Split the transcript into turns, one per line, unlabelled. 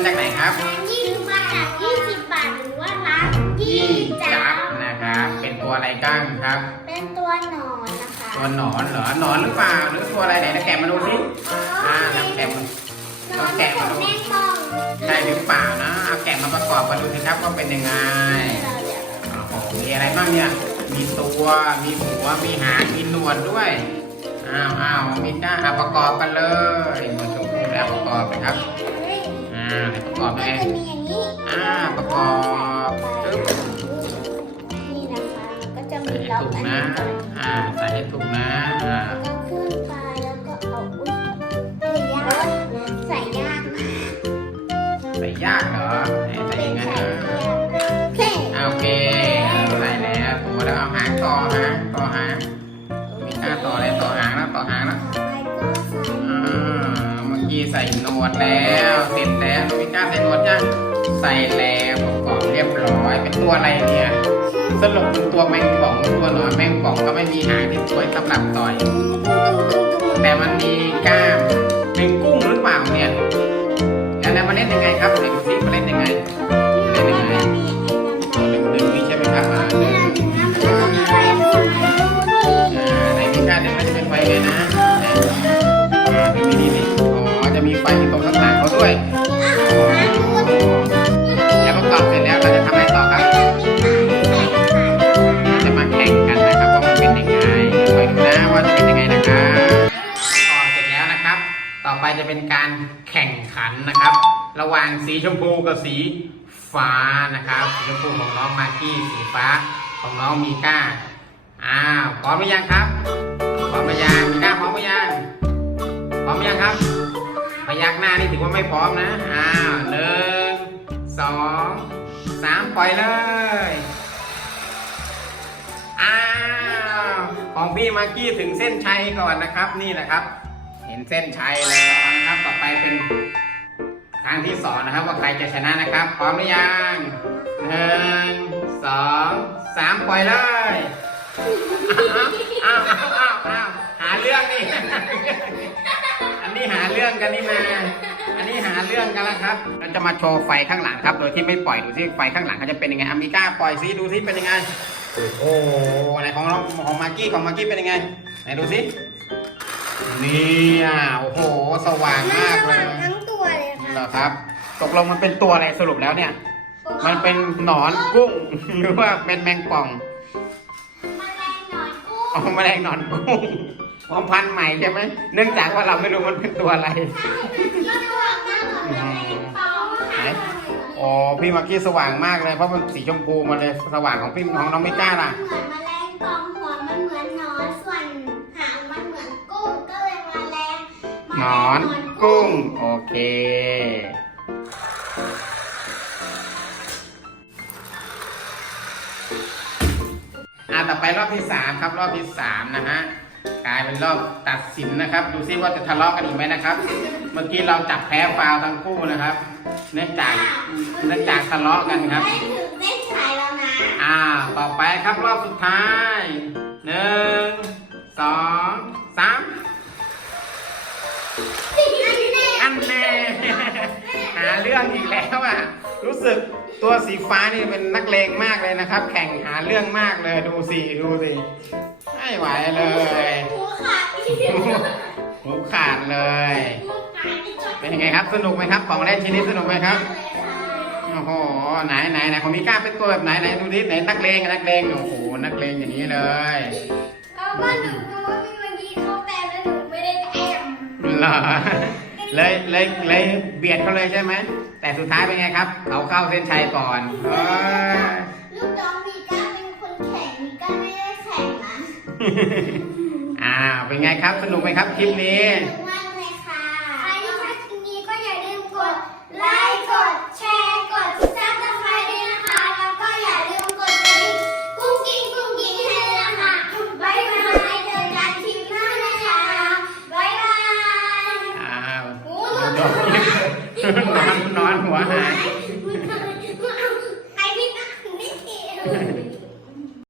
มาจากไหนครับ
ร้านยี่สิบบาทยี่สิบบาทหรือว่าร้านยี่
ยี่
จั
จั
บบ
นะครับเป็นตัวอะไรก้างครับ
เป็นตัวหนอนนะคะ
ตัวหนอนเหรอหนอนหรือเปล่าหรือตัวอะไรไหนนะแกะมาดูสิอ่าน้ำแกะมัน
หนอนเป็นของแม่กล่อง
ใช่หรือเปล่านะเอาแกะมาประกอบกันดูสิครับว่าเป็นยังไง
เราเดี๋ยว
โอ้โหมีอะไรบ้างเนี่ยมีตัวมีหัวมีหางมีหนวดด้วยอ้าวอ้าวมีก้าเอาประกอบกันเลยหมดชมพูแล้วประกอบนะครับ อ่าไหนประกอบ
ก็
ยังไง
จะมีอย่างนี้
อ่าประกอบปึ๊บ
นี่นะคะก็จะมี
ใส่ให้
ล็อก
ถูก
อัน
นะ
นี้ก่อน
อ่าใส่ให้ถูกนะอ่า
ก็ขึ้นไปแล้วก็เอาอุ้ยเอ้ยากใส่ยากมาก
ใส่ยากเหรอไหนใส่
เป็น
ยังไง
ใส่
เออ
แค่
อ่าโอเคเอาใส่แล้วตัวแล้วเอาหางต่อหางต่อหางมีก้าต่ออะไรต่อหา
ใส่
หนวดแล้วเสร็จแล้วมีก้าใส่หนวดยังใส่แล้วประกอบเรียบร้อย เป็นตัวอะไรเนี่ยสรุปเป็นตัวแมงป่องตัวหนอนแมงป่องก็ไม่มีหางที่สวยสำหรับต่อย แต่มันมีกล้ามเป็นกุ้งหรือเปล่าเนี่ยแล้วนั้นมาเล่นยังไงครับเด็กซิมาเล่นยังไง อ๋อจะมีไฟที่ตรงข้างหลังเขาด้วยแล้วประกอบเสร็จแล้วเราจะทำอะไรต่อครับเราจะมาแข่งกันนะครับว่ามันเป็นยังไงคอยดูนะว่าจะเป็นยังไงนะครับประกอบเสร็จแล้วนะครับ ต่อไปจะเป็นการแข่งขันนะครับ ระหว่างสีชมพูกับสีฟ้านะครับ สีชมพูของน้องมากกี้สีฟ้าของน้องมีก้าอ้าวพร้อมหรือยังครับพร้อมหรือยังมีก้าพร้อมหรือยังพร้อมหรือยังครับ พยักหน้านี่ถือว่าไม่พร้อมนะ อ้าวหนึ่งสองสามปล่อยเลย อ้าว ของพี่มากกี้ถึงเส้นชัยก่อนนะครับ นี่แหละครับ เห็นเส้นชัยแล้วนะครับ ต่อไปเป็นครั้งที่สองนะครับ ว่าใครจะชนะนะครับ พร้อมหรือยังหนึ่งสองสามปล่อยเลยอ้าวอ้าวอ้าวอ้าหาเรื่องนี่ หาเรื่องกันนี่มา อันนี้หาเรื่องกันแล้วครับ เราจะมาโชว์ไฟข้างหลังครับ โดยที่ไม่ปล่อยดูซิไฟข้างหลังเขาจะเป็นยังไงอามิก้าปล่อยซิดูซิเป็นยังไง โอ้ไหนของเราของมากกี้ของมากกี้เป็นยังไง ไหนดูซินี่อะโอ้โห สว่างมากเลย
ทั้งตัวเลย
เหร
ค่ะ
อครับ ตกลงมันเป็นตัวอะไรสรุปแล้วเนี่ย มันเป็นหนอนกุ้ง หรือว่าเป็นแมงป่อง
แมลงหนอนกุ้ง
อ๋อแมลงหนอนกุ้ง ความพันธุ์ใหม่ใช่ไหมเนื่องจากว่าเราไม่รู้มันเป็นตัวอะไร
ก็สว่างมากเหมือนแมลงปอง
ไหนอ๋อพี่มากกี้สว่างมากเลยเพราะมันสีชมพูมาเลยสว่างของพี่ของน้องมิก้าล่ะ
เหมือนแมลงปองหัวมันเหมือนหนอนส่วนหางมันเหมือนกุ้งก็เลยแมลง
หนอนกุ้ง โอเค อ่าต่อไปรอบที่สามครับรอบที่สามนะฮะ กลายเป็นรอบตัดสินนะครับ ดูซิว่าจะทะเลาะกันอีกไหมนะครับ เมื่อกี้เราจับแพ้ฟาวล์ทั้งคู่นะครับ เนื่องจากเนื่องจากทะเลาะกันครับ
ไม่ถึงเส้นชัยแล้วนะ
อ่า ต่อไปครับรอบสุดท้ายหนึ่งสองสามอันแน่หาเรื่องอีกแล้วอะรู้สึกตัวสีฟ้านี่เป็นนักเลงมากเลยนะครับ แข่งหาเรื่องมากเลยดูสิดูสิ ไม่ไหวเลย
หูขาดอีก
หูขาดเลย
หูขาดอีกจน
เป็นยังไงครับ สนุกไหมครับ ของเล่นชิ้นนี้สนุกไหมครับโอ้โห ไหนไหนไหนของมิก้าเป็นตัวแบบไหนไหนดูดิไหนนักเลงอะนักเลง โอ้โห นักเลงอย่างนี้เลย
เพราะว่าหนูเพราะว่าพี่วันนี้เขาแปลแล้วหนูไม่ได้แต้ม
เหรอเลยเลยเลยเบียดเขาเลยใช่ไหม แต่สุดท้ายเป็นไงครับ เขาเข้าเส้นชัยก่อนเอ้ย
ลูกน้อ
อ่า เป็นไงครับ สนุกไหมครับคลิปนี้